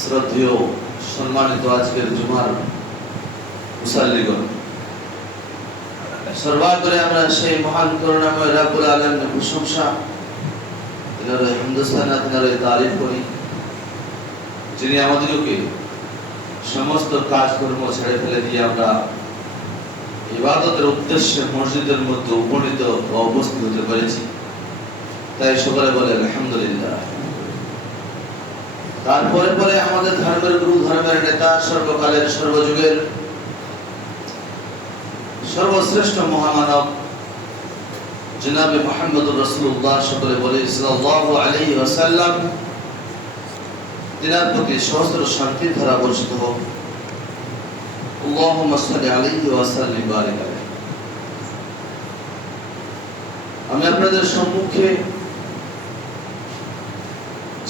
শ্রদ্ধেয় সম্মানিত আজকের জুমার মুসাল্লিগণ, সর্বাগ্রে আমরা সেই মহান করুণাময় রাব্বুল আলামিনের প্রশংসা, তিনার হিন্দুস্তান তিনার তারিফ করি, যিনি আমাদেরকে সমস্ত কাজকর্ম ছেড়ে ফেলে দিয়ে আমরা ইবাদতের উদ্দেশ্যে মসজিদের মধ্যে উপনীত ও উপস্থিত হতে পেরেছি। তাই সকলে বলে আলহামদুলিল্লাহ। তারপরে পরে আমাদের ধর্মের গুরু, ধর্মের নেতা, সর্বকালের সর্বযুগের সর্বশ্রেষ্ঠ মহামানব জনাবে মুহাম্মদুর রাসূলুল্লাহ সকলে বলে সাল্লাল্লাহু আলাইহি ওয়াসাল্লাম, তিনার প্রতি সহস্র শান্তির ধারা বর্ষিত হোক। আল্লাহুম্মা সাল্লি আলাইহি ওয়া সাল্লিম বারিক আলাইহি। আমি আপনাদের সম্মুখে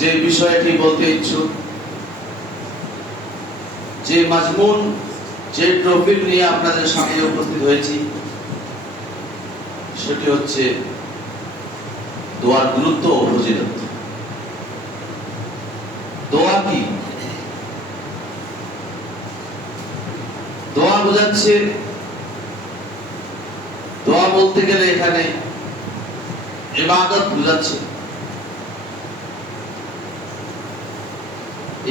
যে বিষয়টি বলতে ইচ্ছুক, যে মাজমুন, যে টপিক নিয়ে আপনাদের সামনে উপস্থিত হয়েছি, সেটি হচ্ছে দোয়ার গুরুত্ব ও ফজিলত। দোয়া কি? দোয়া বোঝাচ্ছে, দোয়া বলতে গেলে এখানে ইবাদত বোঝাচ্ছে।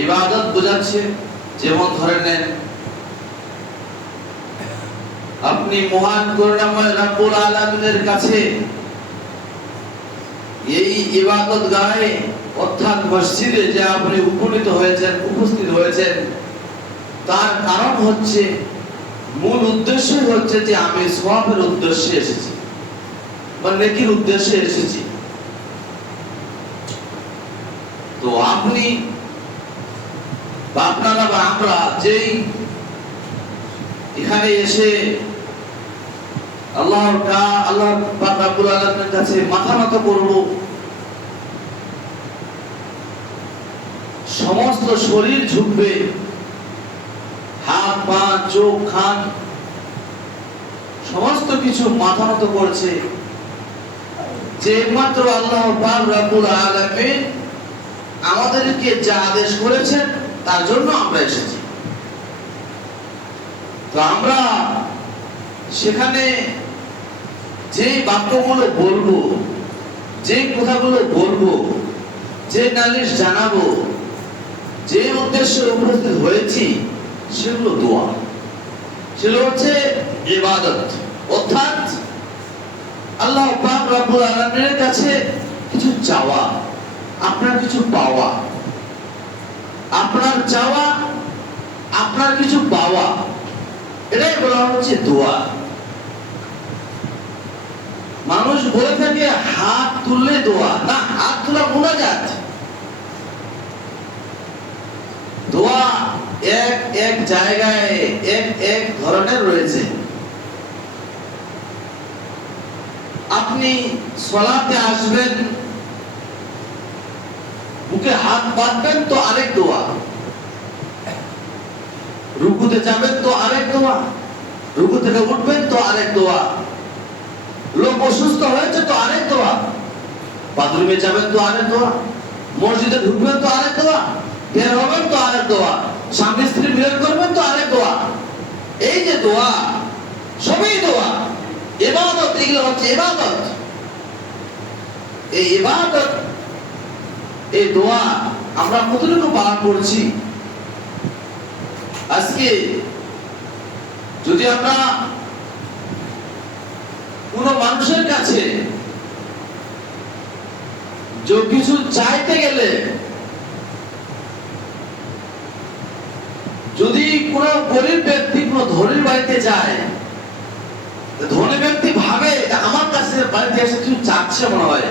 ইবাদত বোঝাচ্ছে, যেমন ধরে নেন আপনি মহান করুণাময় রাব্বুল আলামিনের কাছে এই ইবাদত গাহে অর্থাৎ মসজিদে যে আপনি উপনীত হয়েছেন, উপস্থিত হয়েছেন, তার কারণ হচ্ছে, মূল উদ্দেশ্য হচ্ছে যে আমি সওয়াবের উদ্দেশ্যে এসেছি বা নেকির উদ্দেশ্যে এসেছি। তো আপনি বা আপনারা বা আমরা যেই এখানে এসে আল্লাহ পাক রব্বুল আলামিনের কাছে মাথা নত করব, সমস্ত শরীর ঝুঁকবে, হাত পা চোখ কান সমস্ত কিছু মাথা নত করছে, যে একমাত্র আল্লাহ পাক রব্বুল আলামিন আমাদেরকে যা আদেশ করেছেন তার জন্য আমরা এসেছি। তো আমরা সেখানে যে বাক্যগুলো বলবো, যে কথাগুলো বলবো, যে নালিশ জানাবো, যে উদ্দেশ্যে উপস্থিত হয়েছি, সেগুলো দোয়া, সেগুলো হচ্ছে ইবাদত। অর্থাৎ আল্লাহ পাক রব্বুল আলামিনের কাছে কিছু চাওয়া, আপনার কিছু পাওয়া, আপনার চাওয়া, আপনার কিছু পাওয়া, এটাই বলা হচ্ছে দোয়া। মানুষ বলে থাকে হাত তুললে দোয়া, না, হাত তোলা মুনাজাত। দোয়া এক এক জায়গায় এক এক ধরনের রয়েছে। আপনি সালাতে আসবেন, বুকে হাত বাঁধবেন তো আরেক দোয়া, রুকুতে যাবেন তো আরেক দোয়া, রুকু থেকে উঠবেন তো আরেক দোয়া, লোক অসুস্থ হয়েছে তো আরেক দোয়া, বাথরুমে যাবেন তো আরেক দোয়া, মসজিদে ঢুকবেন তো আরেক দোয়া, বের হবেন তো আরেক দোয়া, স্বামী স্ত্রী মিলন করবেন তো আরেক দোয়া। এই যে দোয়া, সবই দোয়া, ইবাদত, এগুলো হচ্ছে ইবাদত। এই ইবাদত, এই দোয়া আমরা কতটুকু পালন করছি? আজকে যদি আমরা কোন মানুষের কাছে যে কিছু চাইতে গেলে, যদি কোন গরিব ব্যক্তি কোন ধনীর বাড়িতে যায়, ধনী ব্যক্তি ভাবে আমার কাছে বাড়িতে এসে কিছু চাচ্ছে, মনে হয়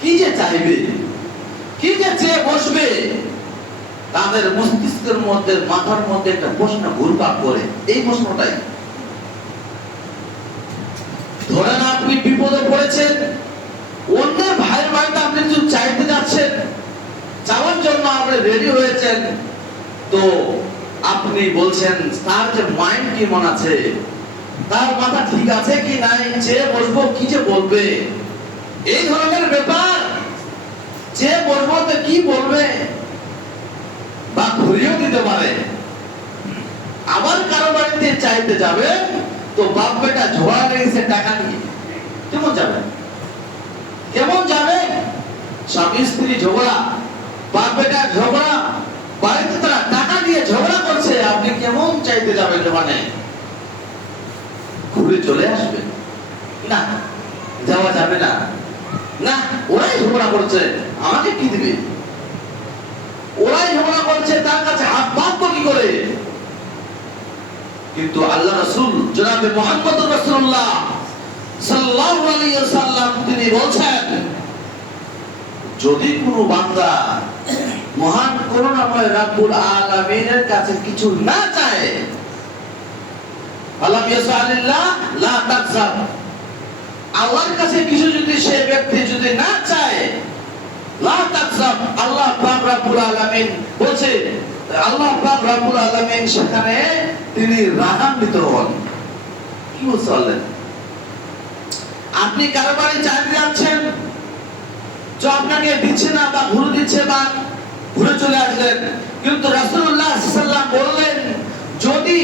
কি যে চাইবে, কি যে চেয়ে বসবে, তাদের মস্তিষ্কের মধ্যে, মাথার মধ্যে একটা প্রশ্ন ঘুরপাক করে। এই প্রশ্নটাই, ধরেন আপনি বিপদে পড়েছেন, অন্যের ভাইয়ের বাড়িতে আপনি কিছু চাইতে যাচ্ছেন, চাওয়ার জন্য আপনি রেডি হয়েছেন, তো আপনি বলছেন তার যে মাইন্ড কি মন আছে, তার মাথা ঠিক আছে কি নাই, চেয়ে বসবো কি যে বলবে, এই ধরনের ব্যাপার। চেয়ে বসবো তো কি বলবে, বা ঘুরিয়ে দিতে পারে। আবার কারো বাড়িতে চাইতে যাবে তো বাপ বেটা ঝগড়া লেগেছে টাকা নিয়ে, কেমন যাবে? কেমন যাবে? স্বামী স্ত্রী ঝগড়া, বাপ বেটা ঝগড়া, বাড়িতে তারা টাকা দিয়ে ঝগড়া করছে, আপনি কেমন চাইতে যাবেন? মানে ঘুরে চলে আসবে না, যাওয়া যাবে না। না, ওরাই ঝগড়া করছে, আমাকে কি দিবে? ওরাই ঝগড়া করছে, তার কাছে হাত পাতবো কি করে? কিন্তু আল্লাহ রাসূল জনাবে মুহাম্মদ রাসূলুল্লাহ সাল্লাল্লাহু আলাইহি ওয়াসাল্লাম তিনি বলছেন, যদি কোনো বান্দা মহান করুণাময় রব্বুল আলামিনের কাছে কিছু না চায়, আল্লাহ ইয়াসালিল্লাহ লা তাকসাব, আল্লাহর কাছে কিছু যদি সে ব্যক্তি যদি না চায়, লা তাকসাব, আল্লাহ পাক রব্বুল আলামিন বলছে, আল্লাহ পাক রব্বুল আলামিন সেখানে তিনি রাগান্বিত হন। কি বলছেন? আপনি কারো বাড়ি চাইতে যাচ্ছেন, যে আপনাকে দিচ্ছে না বা ঘুরে দিচ্ছে বা ঘুরে চলে আসলেন, কিন্তু রাসূলুল্লাহ সাল্লাল্লাহু আলাইহি ওয়াসাল্লাম বললেন, যদি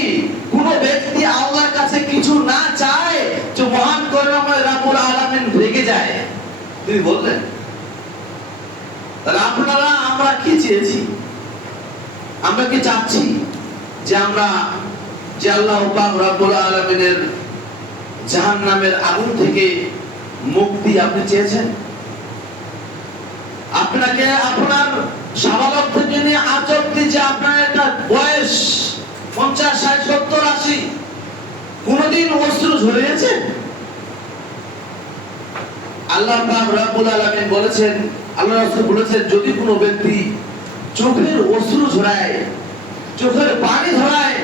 কোনো ব্যক্তি আল্লাহর কাছে কিছু না চায়, যে মহান করুণাময় রব্বুল আলামিন রেগে যায়। তিনি বললেন, তাহলে আপনারা আমরা কি চেয়েছি? আমরা কি চাচ্ছি যে আমরা যে আল্লাহ পাক রব্বুল আলামিনের জাহান্নামের আগুন থেকে মুক্তি আপনি চেয়েছেন? আপনাকে আপনার সাবালক থেকে নিয়ে আজ অব্দি যে আপনার একটা বয়স 50, 60, 70, 80, কোনদিন অশ্রু ঝরেছে? আল্লাহ পাক রব্বুল আলামিন বলেছেন, আল্লাহ রাসূল বলেছেন, যদি কোনো ব্যক্তি চোখের অশ্রু ঝরায়, চোখের পানি ঝরায়,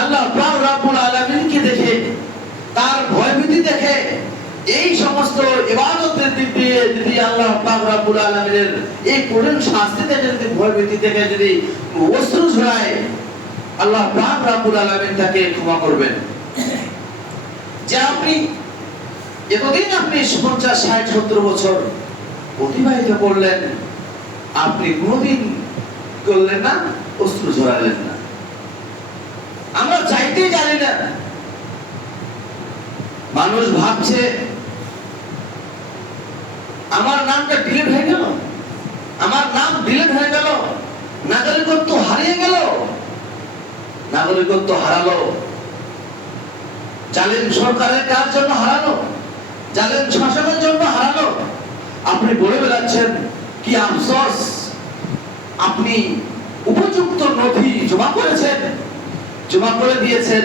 আল্লাহ পাক রব্বুল আলামিনকে দেখে, তার ভয়ভীতি দেখে, এই সমস্ত ইবাদতের দিক দিয়ে যদি আল্লাহ পাক রব্বুল আলামিনের এই কঠিন শাস্তি থেকে যদি ভয়ভীতি থেকে যদি অশ্রু ঝরায়, আল্লাহ পাক রব্বুল আলামিন তাকে ক্ষমা করবেন। যে আপনি এতদিন আপনি 50, 60, 70 বছর অতিবাহিত করলেন, আপনি কোনদিন করলেন না, অশ্রু ঝরালেন না। আমরা চাইতেই জানি না। মানুষ ভাবছে আমার নামটা ডিলিট হয়ে গেল, আমার নাম ডিলিট হয়ে গেল, নাগরিকত্ব হারিয়ে গেল। নাগরিকত্ব হারালো জালিম সরকারের কার জন্য হারালো? জালিম শাসনের জন্য হারালো। আপনি বলে বেড়াচ্ছেন কি আফসোস, আপনি উপযুক্ত নথি জমা করেছেন, জমা করে দিয়েছেন।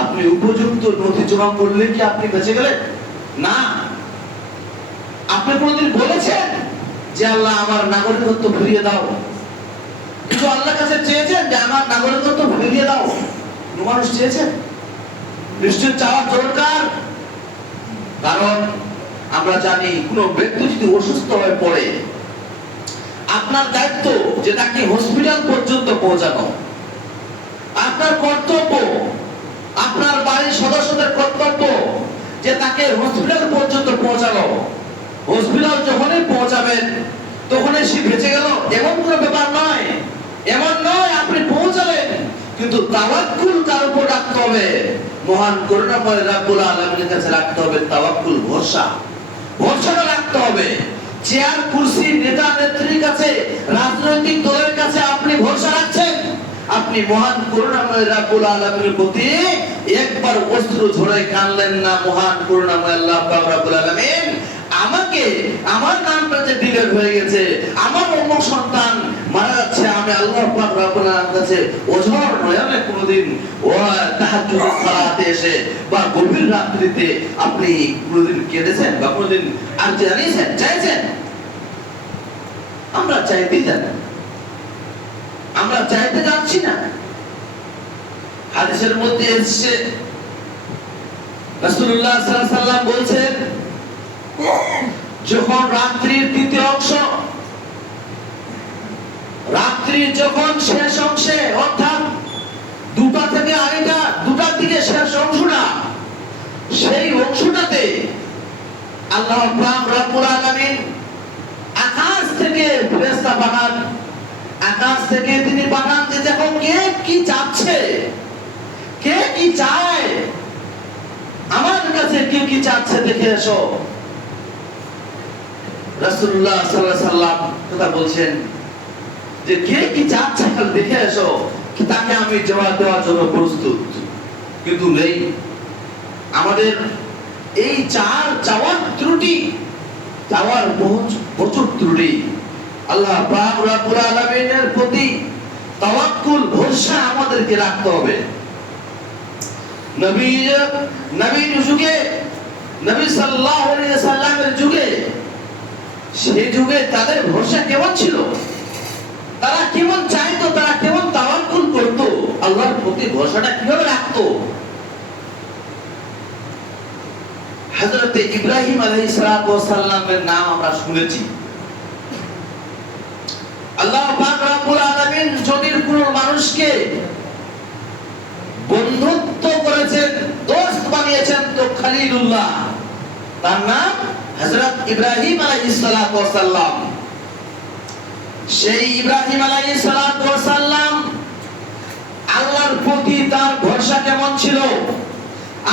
আপনি উপযুক্ত নথি জমা করলে কি আপনি বেঁচে গেলেন? না। আপনি কোনদিন বলেছেন যে আল্লাহ আমার নাগরিকত্ব ফিরিয়ে দাও? কিছু আল্লাহর কাছে চেয়েছেন যে আমার নাগরিকত্ব ফিরিয়ে দাও? মানুষ চেয়েছেন? নিশ্চয় চাওয়া দরকার। কারণ আমরা জানি কোন ব্যক্তি যদি অসুস্থ হয়ে পড়ে, আপনার দায়িত্ব যে তাকে হসপিটাল পর্যন্ত পৌঁছানো। আপনার কর্তব্য, আপনার বাড়ির সদস্যদের কর্তব্য যে তাকে হসপিটাল পর্যন্ত পৌঁছানো। হসপিটাল যখনই পৌঁছাবেন তখনই সে বেঁচে গেল এমন কোনো ব্যাপার নয়। এমন নয় আপনি পৌঁছালেন, কিন্তু তাওয়াক্কুল কার উপর রাখতে হবে? মহান করুণাময় রব্বুল আলামিনের কাছে রাখতে হবে তাওয়াক্কুল, ভরসা। ভরসাটা রাখতে হবে। চেয়ার, কুরসি, নেতা নেত্রীর কাছে, রাজনৈতিক দলের কাছে আপনি ভরসা রাখছেন? আপনি মহান করুণাময় রব্বুল আলামিনের প্রতি একবার অশ্রু ঝরে কাঁদলেন না? মহান করুণাময় আল্লাহ পাক রব্বুল আলামিন আমাকে, আমার নামটা যে ডিলিট হয়ে গেছে, আমার অন্য সন্তান মারা যাচ্ছে, আমি আল্লাহ পাক রব্বুল আলামিনের কাছে ওঝর নয়নে কোনদিন তাহাজ্জুদের সালাতে এসে বা গভীর রাত্রিতে আপনি কোনদিন কেঁদেছেন বা কোনদিন আর জানিয়েছেন, চাইছেন? আমরা চাইতেই জানি, আমরা চাইতে যাচ্ছি না। হাদিসের মধ্যে এসেছে রাসূলুল্লাহ সাল্লাল্লাহু আলাইহি ওয়াসাল্লাম বলছেন, যখন রাত্রির দ্বিতীয় অংশ, রাত্রির যখন শেষ অংশে, অর্থাৎ 2টা থেকে 2টার দিকে শেষ অংশটা, সেই অংশটাতে আল্লাহ পাক রব্বুল আলামিন আকাশ থেকে ফেরেশতা পাঠান। আকাশ থেকে তিনি পাঠান যে দেখো কে কি চাচ্ছে, কে কি চায়, আমার কাছে কে কি চাচ্ছে দেখে এসো। রাসূলুল্লাহ সাল্লাল্লাহু আলাইহি সাল্লাম কথা বলছেন যে কে কি চাচ্ছে দেখে এসো, তাকে আমি জবাব দেওয়ার জন্য প্রস্তুত। কিন্তু নেই, আমাদের এই চাওয়ার ত্রুটি, চাওয়ার প্রচুর ত্রুটি। আল্লাহ পাক রব্বুল আলামিনের প্রতি তাওয়াক্কুল, ভরসা আমাদেরকে রাখতে হবে। নবীর যুগে, নবী সাল্লাল্লাহু আলাইহি সাল্লামের যুগে, সেই যুগে তাদের ভরসা কেমন ছিল, তারা কেমন চাইতো, তারা কেমন তাওয়াক্কুল করতো, আল্লাহর প্রতি ভরসাটা কিভাবে রাখতো। হযরত ইব্রাহিম আলাইহিস সালামের নাম আমরা শুনেছি। আল্লাহ পাক রব্বুল আলামিন যদি কোন মানুষকে বন্ধুত্ব করেছেন, দোস্ত বানিয়েছেন, তো খলিলুল্লাহ, তার নাম হযরত ইব্রাহিম আলাইহিস সালাম। সেই ইব্রাহিম আলাইহিস সালাম আল্লাহর প্রতি তার ভরসা কেমন ছিল,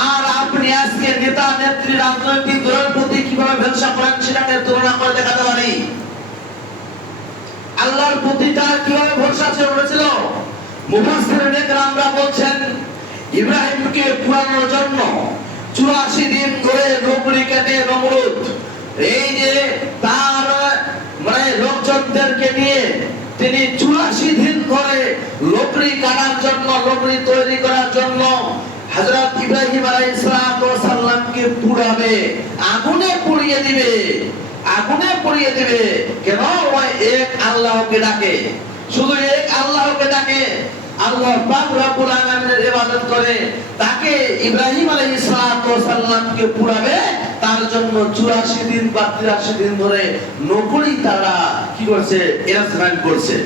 আর আপনি আজকে নেতা নেত্রী রাজনৈতিক দলের প্রতি কিভাবে ভরসা করেন সেটাকে তুলনা করে দেখাতে পারি। আল্লাহর প্রতি তার কিভাবে ভরসা ছিল। মুফাসসিরিন ইকরামরা বলছেন ইব্রাহিমকে পুরানোর জন্য 84 দিন ধরে নগরী কেটে নমরুদ এই যে তার লোকজনদেরকে নিয়ে তিনি 84 দিন ধরে লকড়ি কাটার জন্য, লকড়ি তৈরি করার জন্য হযরত ইব্রাহিম আলাইহিস সালামকে পুড়াবে, আগুনে পুড়িয়ে দিবে, আগুনে পুড়িয়ে দিবে। কেন? ওই এক আল্লাহকে ডাকে, শুধু এক আল্লাহকে ডাকে, আল্লাহ পাক রব্বুল আলামিনের ইবাদত করে, তাকে ইব্রাহিম আলাইহিস সালামকে পুড়াবে, তার জন্য 84 দিন বা 83 দিন ধরে নকরি তারা কি করছে, এরাজমেন্ট করছে।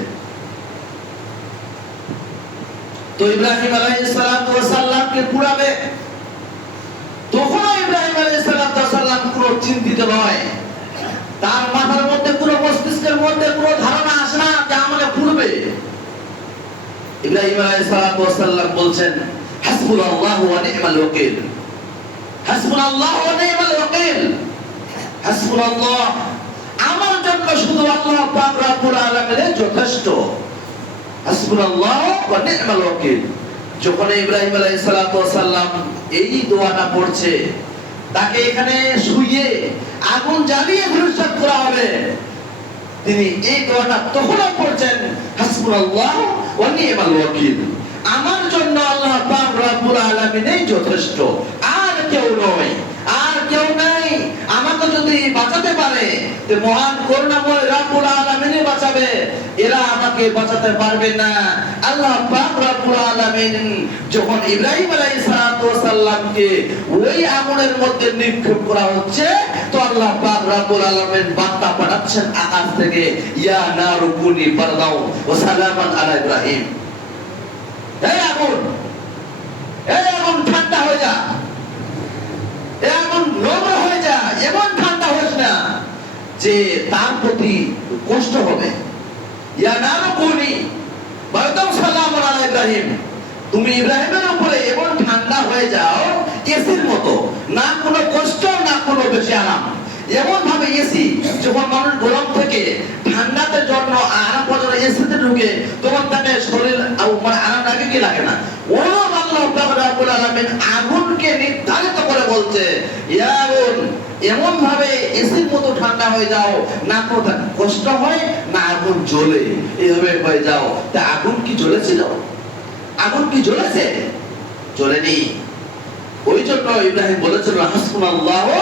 তো ইব্রাহিম আলাইহিস সালামকে পুড়াবে, তখন ইব্রাহিম আলাইহিস সালাম কোনো চিন্তিত নয়, তার মাথার মধ্যে কোনো, মস্তিষ্কের মধ্যে কোনো ধারণা আসে না যে আমাকে পুড়বে। ইব্রাহিম আলাইহিস সালাম বলছেন হাসবুনাল্লাহু ওয়া নি'মাল ওয়াকিল, হাসবুনাল্লাহু ওয়া নি'মাল ওয়াকিল, হাসবুনাল্লাহ, আমার জন্য শুধু আল্লাহ পাক রব্বুল আলামিন যথেষ্ট, হাসবুনাল্লাহু ওয়া নি'মাল ওয়াকিল। যখন ইব্রাহিম আলাইহিস সালাম এই দোয়াটা পড়ছে, তাকে এখানে শুইয়ে আগুন জ্বালিয়ে ধূলিসাৎ করা হবে, তিনি এই দোয়াটা তখনও পড়ছেন হাসবুনাল্লাহু ওয়া নি'মাল ওয়াকিল, আমার জন্য আল্লাহ পাক রব্বুল আলামিনই যথেষ্ট, আর কেউ নয়, আর কেউ নাই। আমাকে যদি বাঁচাতে পারে তো মহান করুণাময় রব্বুল আলামিনই বাঁচাবে, এরা আমাকে বাঁচাতে পারবে না। আল্লাহ পাক রব্বুল আলামিন যখন ইব্রাহিম আলাইহিস সালামকে ওই আগুনের মধ্যে নিক্ষেপ করা হচ্ছে, তো আল্লাহ পাক রব্বুল আলামিন বার্তা পাঠাচ্ছেন আকাশ থেকে, ইয়া নারু কুনি বারদাও ওয়া সালামান আলা ইব্রাহিম, এই আগুন ঠান্ডা হয়ে যা, এই আগুন নরম হয়ে যা, এমন ঠান্ডা হোস না যে তার প্রতি কষ্ট হবে। ইয়া নারু কুনি বারদাও সালামান আলা ইব্রাহিম, তুমি ইব্রাহিমের উপরে এমন ঠান্ডা হয়ে যাও এসির মতো, না কোনো কষ্ট না কোনো বেশি আরাম। এমন ভাবে এসি যখন মানুষ গরম থেকে ঠান্ডাতে জন্য আরাম পর্যন্ত এসিতে ঢুকে, তখন তাকে শরীর আরাম লাগে কি লাগে না। ওরকম আল্লাহ পাক রব্বুল আলামিন আগুনকে নির্ধারিত করে বলছে, ইয়া আগুন এমন ভাবে এসির মতো ঠান্ডা হয়ে যাও, না কোনো কষ্ট হয় না আগুন জ্বলে, এইভাবে হয়ে যাও। তা আগুন কি জ্বলেছিল? আগুন কি জ্বলেছে? জ্বলেনি। ওই জন্য ইব্রাহিম বলেছিল হাসবুনাল্লাহু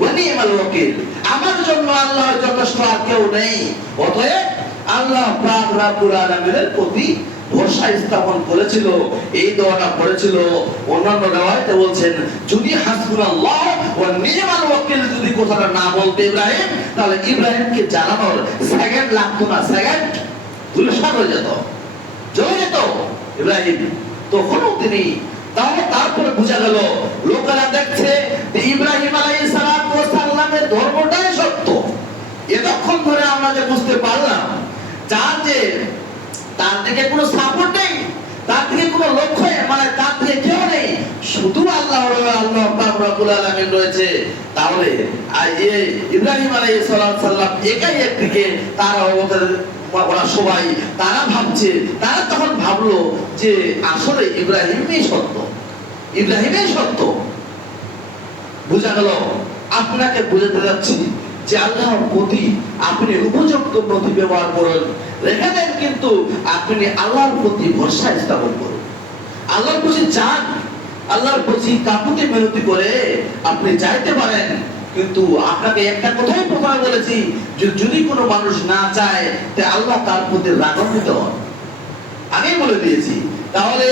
ওয়া নি'মাল ওয়াকিল, আমার জন্য আল্লাহ যথেষ্ট, আর কেউ নেই। অতএব আল্লাহ পাক রব্বুল আলামিনের প্রতি ভরসা স্থাপন করেছিল, এই দোয়াটা পড়েছিল। অন্যান্য riwayate বলছেন যদি হাসবুনাল্লাহ ওয়া নি'মাল ওয়াকিল যদি কথাটা না বলতে ইব্রাহিম, তাহলে ইব্রাহিমকে জানানোর সেকেন্ড লাগতো না, সেকেন্ড ধূলিসাৎ হয়ে যেত, জ্বলে যেত ইব্রাহিম। তখনও তিনি, তাহলে তারপরে বোঝা গেল লোকেরা দেখছে যে ইব্রাহিম আলাইহিস সালামের ধর্মটাই সত্য। এতক্ষণ ধরে আমরা যে বুঝতে পারলাম, যার যে তার দিকে কোনো সাপোর্ট নেই, তার দিকে কোনো লক্ষ্য মানে তার দিকে কেউ নেই, শুধু আল্লাহ রাব্বুল আলামিন রয়েছে। তাহলে ইব্রাহিম আলাইহিস সালাম একাই একদিকে, তার ওরা সবাই তারা ভাবছে, তারা তখন ভাবলো যে আসলে ইব্রাহিমই সত্য, ইব্রাহিমই সত্য। বোঝা গেল? আপনাকে বোঝাতে যাচ্ছি যে আল্লাহর প্রতি আপনি উপযুক্ত নথি ব্যবহার করুন, রেখে দেন, কিন্তু আপনি আল্লাহর প্রতি ভরসা স্থাপন করুন, আল্লাহর প্রতি চান, আল্লাহর প্রতি কাকুতি মিনতি করে আপনি চাইতে পারেন। কিন্তু আপনাকে একটা কথাই প্রথমে বলেছি যে যদি কোনো মানুষ না চায় তে আল্লাহ তার প্রতি রাগান্বিত হন, আগেই বলে দিয়েছি। তাহলে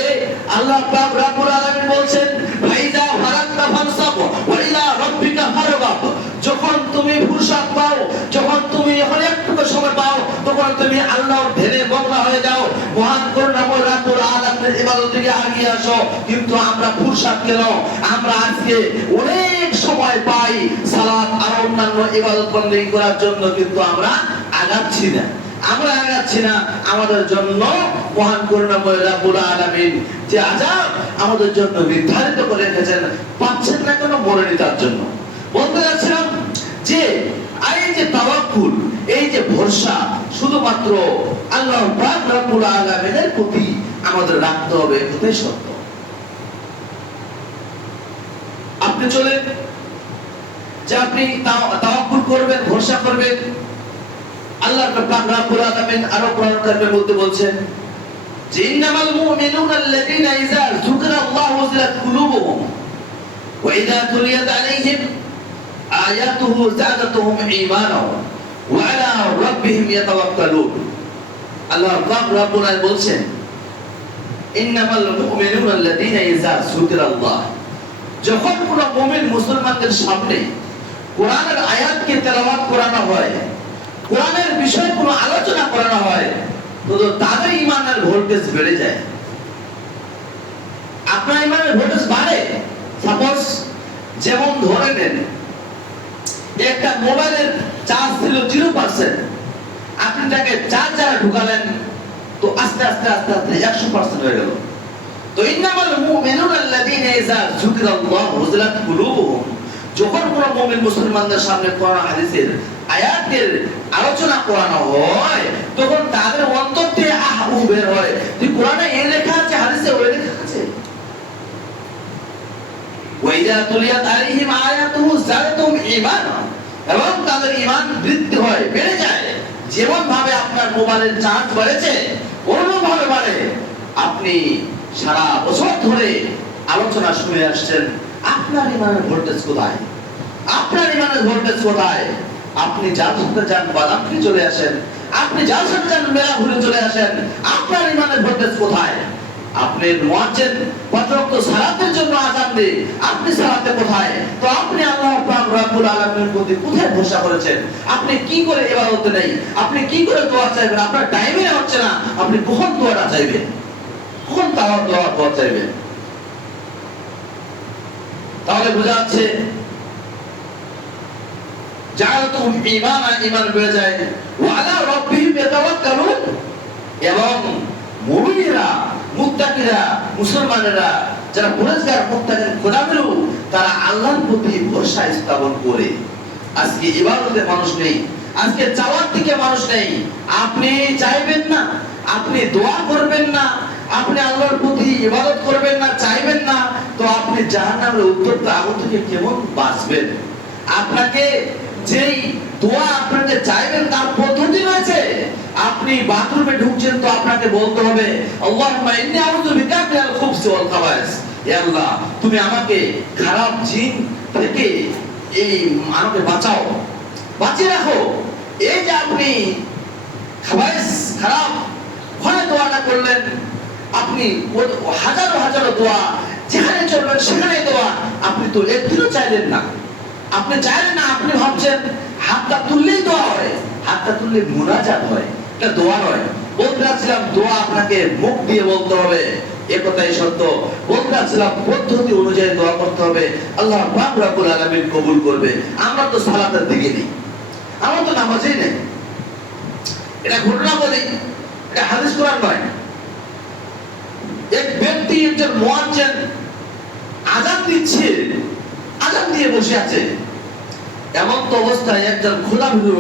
আল্লাহ পাক রব্বুল আলামিন বলছেন ফাইজা ফারাগতা ফানসাব ওয়া ইলা রাব্বিকা ফারগাব, যখন তুমি ফুরসত পাও, যখন তুমি এখন একটু সময় পাও, তখন তুমি আল্লাহর ধ্যানে মগ্ন হয়ে যাও, মহান করুণাময় রব্বুল আলামিনের ইবাদত থেকে আগিয়ে আসো। কিন্তু আমরা ফুরসত কেন? আমরা আজকে অনেক সময় পাই সালাত আর অন্যান্য ইবাদত বন্দেগী করার জন্য, কিন্তু আমরা আগাচ্ছি না, আমরা আগাচ্ছি না। আমাদের জন্য মহান করুণাময় রব্বুল আলামিন যে আযাব আমাদের জন্য নির্ধারিত করে রেখেছেন, পাচ্ছেন না কেন? মরে নিতার জন্য। বলতে যাচ্ছিলাম যে এই যে তাওয়াক্কুল, এই যে ভরসা, শুধুমাত্র আল্লাহ পাক রব্বুল আলামিনের প্রতি আমাদের রাখতে হবে, এটাই সত্য। আপনি চলেন যে আপনি তাওয়াক্কুল করবেন, ভরসা করবেন। আল্লাহ পাক রব্বুল আলামিন আরো কোরআন কারিমের মধ্যে বলছেন যে ইন্নামাল মুমিনুনা আল্লাযীনা ইযা যুকিরাল্লাহু ওয়াজিলাত কুলুবুহুম ওয়া ইযা তুলিয়াত আলাইহিম আয়াতুহু যাদাতুহুম ঈমানাও ওয়া আলা রাব্বিহিম ইয়াতাওয়াক্কালুন। আল্লাহ পাক রব্বুল আলামিন বলছেন ইন্নামাল মুমিনুনা আল্লাযীনা ইযা যুকিরাল্লাহ, যখন কোন মুমিন মুসলমানদের সামনে কোরআনের আয়াতকে তেলাওয়াত করানো হয়, কোরআনের বিষয়ে কোনো আলোচনা করানো হয়, তো তাদের ঈমানের ভোল্টেজ বেড়ে যায়। আপনার ঈমানের ভোল্টেজ বাড়ে। সাপোজ যেমন ধরে নেন একটা মোবাইলের চার্জ ছিল 0%, আপনি তাকে চার্জারে ঢুকালেন, তো আস্তে আস্তে আস্তে আস্তে 100% হয়ে গেল। তো ইন্নামাল মুমিনুনা আল্লাযীনা ইযা যুকিরাল্লাহু ওয়াজিলাত কুলুবুহুম, যখন কোন মুমিন মুসলমানদের সামনে কোরআন হাদিসের আয়াতের আলোচনা করানো হয়, তখন তাদের অন্তর থেকে আহু বের হয় যে কোরআনে এই লেখা আছে, হাদিসে ওই লেখা আছে। ওয়াইদা তুলিয়াত আলাইহিম আয়াতুহু যাদাতুহুম ঈমানা, এবং তাদের ঈমান বৃদ্ধি হয়, বেড়ে যায়। যেমন ভাবে আপনার মোবাইলের চার্জ বাড়েছে, অন্যভাবে বাড়ে। আপনি সারা বছর ধরে আলোচনা শুনে আসছেন, আপনার ঈমানের ভোল্টেজ কোথায়? আপনার ঈমানের ভোল্টেজ কোথায়? আপনি যার সাথে যান বাদামকে চলে আসেন, আপনি যার সাথে যান মেলা ঘুরে চলে আসেন, আপনার ঈমানের ভোল্টেজ কোথায়? আপনি মুয়াজ্জিন পাঁচ ওয়াক্ত সালাতের জন্য আযান দেয়, আপনি সালাতে কোথায়? তো আপনি আল্লাহ পাক রব্বুল আলামিনের প্রতি কোথায় ভরসা করেছেন? আপনি কি করে ইবাদতে নেই? আপনি কি করে দোয়া চাইবেন? আপনার টাইমে হচ্ছে না, আপনি কখন দোয়াটা চাইবেন? কখন দোয়া চাইবেন? তাহলে বোঝা যাচ্ছে যারাতুহুম ঈমানা, ঈমান বেড়ে যায়, ওয়া আলা রাব্বিহিম ইয়াতাওয়াক্কালুন, এবং মুমিনেরা, মুত্তাকিরা, মুসলমানেরা যারা পরেজগার, মুত্তাকিন, খোদাভীরু, তারা আল্লাহর প্রতি ভরসা স্থাপন করে। আজকে ইবাদতে মানুষ নেই, আজকে চাওয়ার দিকে মানুষ নেই। আপনি চাইবেন না, আপনি দোয়া করবেন না, আপনি আল্লাহর প্রতি ইবাদত করবেন না, চাইবেন না, তো আপনি জাহান্নামের উত্তপ্ত আগুন থেকে কেমন বাঁচবেন? আপনাকে যেই দোয়া আপনাকে চাইবেন তার পদ্ধতি রয়েছে। আপনি বাথরুমে ঢুকছেন, তো আপনাকে বলতে হবে আল্লাহুম্মা ইন্নী আউযু বিকা মিনাল খুবসি ওয়াল খাবায়েস, হে আল্লাহ তুমি আমাকে খারাপ জিন থেকে আমাকে বাঁচাও, বাঁচিয়ে রাখো। এই যে আপনি খাবায়েস, খারাপ ঘরে দোয়াটা করলেন, আপনি হাজারো হাজারো দোয়া, যেখানে চলবেন সেখানেই দোয়া, আপনি তো একদিনও চাইলেন না, আপনি চাইলেন না। আপনি ভাবছেন হাতটা তুললেই দোয়া হয়, হাতটা তুললে মুনাজাত হয়, এটা দোয়া নয়। বলতে চাচ্ছিলাম দোয়া আপনাকে মুখ দিয়ে বলতে হবে, একথাই সত্য। বলতে চাচ্ছিলাম পদ্ধতি অনুযায়ী দোয়া করতে হবে, আল্লাহ পাক রব্বুল আলামিন কবুল করবে। আমরা তো সালাতের দিকে নেই, আমরা তো নামাজেই নেই। এটা ঘটনা বলি, এটা হাদিস কোরআন নয়। এক ব্যক্তি একজন মুয়াজ্জিন আযান দিচ্ছে, আযান দিয়ে বসে আছে, এমন তো অবস্থায় একজন ক্ষুধাভীরু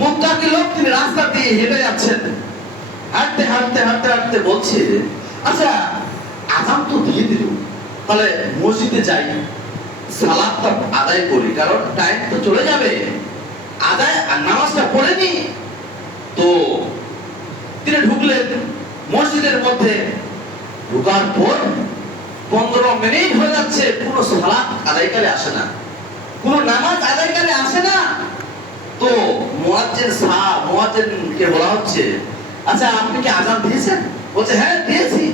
মুত্তাকি লোক তিনি রাস্তা দিয়ে হেঁটে যাচ্ছেন। হাঁটতে হাঁটতে হাঁটতে হাঁটতে বলছে, আচ্ছা আযান তো দিয়ে দিল, তাহলে মসজিদে যাই, সালাতটা আদায় করি, কারণ টাইম তো চলে যাবে, আদায় নামাজটা পড়ে নি। তো তিনি ঢুকলেন মসজিদের মধ্যে। ঢোকার পর 15 মিনিট হয়ে যাচ্ছে, কোনো সালাত আদায়কারী আসে না, কোনো নামাজ আদায়কারী আসে না। তো মুয়াজ্জিনকে বলা হচ্ছে, আচ্ছা আপনি কি আযান দিয়েছেন? বলছে হ্যাঁ দিয়েছি।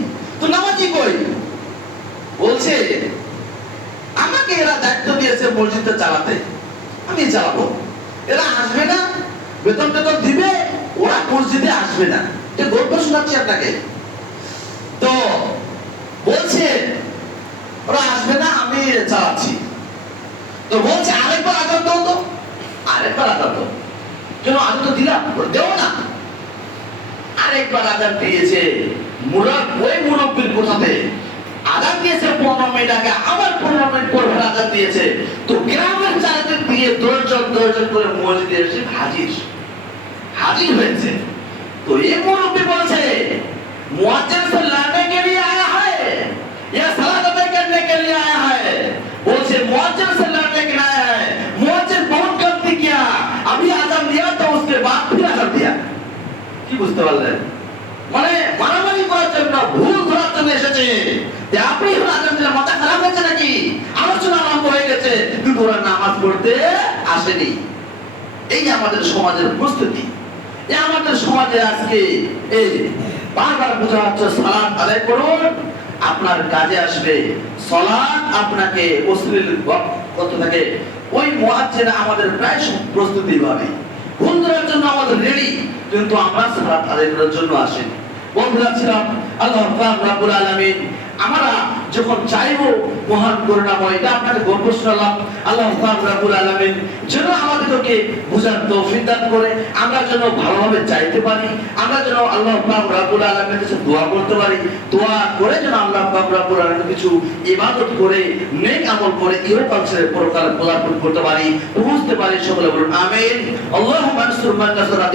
তো নামাজি কই? বলছে আমাকে এরা দায়িত্ব দিয়েছে মসজিদটা চালাতে, আমি চালাবো, এরা আসবে না, বেতন টেতন দিবে, ওরা মসজিদে আসবে না। এটা গল্প শোনাচ্ছি আপনাকে। তো বলছে ওরা আসবে না, আমি চালাচ্ছি। তো বলছে আরেকবার আযান দাও তো, আরেকবার আযান দাও। কেন আযান তো দিলাম, দেও না। আরেকবার আযান দিয়েছে। ওই মুরব্বির কোথাতে আযান দিয়েছে 15 মিনিট আগে, আবার 15 মিনিট পর আযান দিয়েছে। তো গ্রামের চারিদিক দিয়ে 10 জন করে মসজিদে এসে হাজির হয়েছে। তো এই মুরব্বি বলছে मुअज्जिन से लड़ने के लिए आया है या सलात अदा करने के लिए आया है? बोलते मुअज्जिन से लड़ने के लिए आया है। मुअज्जिन बहुत गलती किया, अभी आज़ान दिया तो उसके बाद फिर आज़ान दिया। কি বুঝতে পারলেন? মানে মারামারি করার জন্য, ভুল ধরার জন্য এসেছে। আপনি আযান দিলে মাথা খারাপ হয়েছে নাকি? আলোচনা আরম্ভ হয়ে গেছে, কিন্তু ওরা নামাজ পড়তে আসেনি। এই আমাদের সমাজের প্রস্তুতি। এই আমাদের সমাজে আজকে এই বারবার বোঝা হচ্ছে সালাত আদায় করুন, আপনার কাজে আসবে। সালাত আপনাকে অশ্লীল করতে থাকে। ওই মুয়াজ্জিন আমাদের প্রায় প্রস্তুতি ভাবে ভুল ধরার জন্য আমাদের রেডি, কিন্তু আমরা সালাত আদায় করার জন্য আসেনি। বন্ধুরা ছিলাম, আল্লাহ পাক রব্বুল আলামিন আমরা যখন চাইবো মহান করুণাময়, এটা আপনাদের গর্ব শোনালাম। আল্লাহ পাক রব্বুল আলামিন যেন আমাদেরকে বুঝার তৌফিক দান করে, আমরা যেন ভালোভাবে চাইতে পারি, আমরা যেন আল্লাহ পাক রব্বুল আলামিনের কাছে দোয়া করতে পারি, দোয়া করে যেন আল্লাহ পাক রব্বুল আলামিন কিছু ইবাদত করে, নেক আমল করে ইহকাল ছেড়ে পরকাল পদার্পণ করতে পারি, বুঝতে পারি। সকলে বলুন আমিন। আল্লাহুম্মা আনসুর মান নাসারা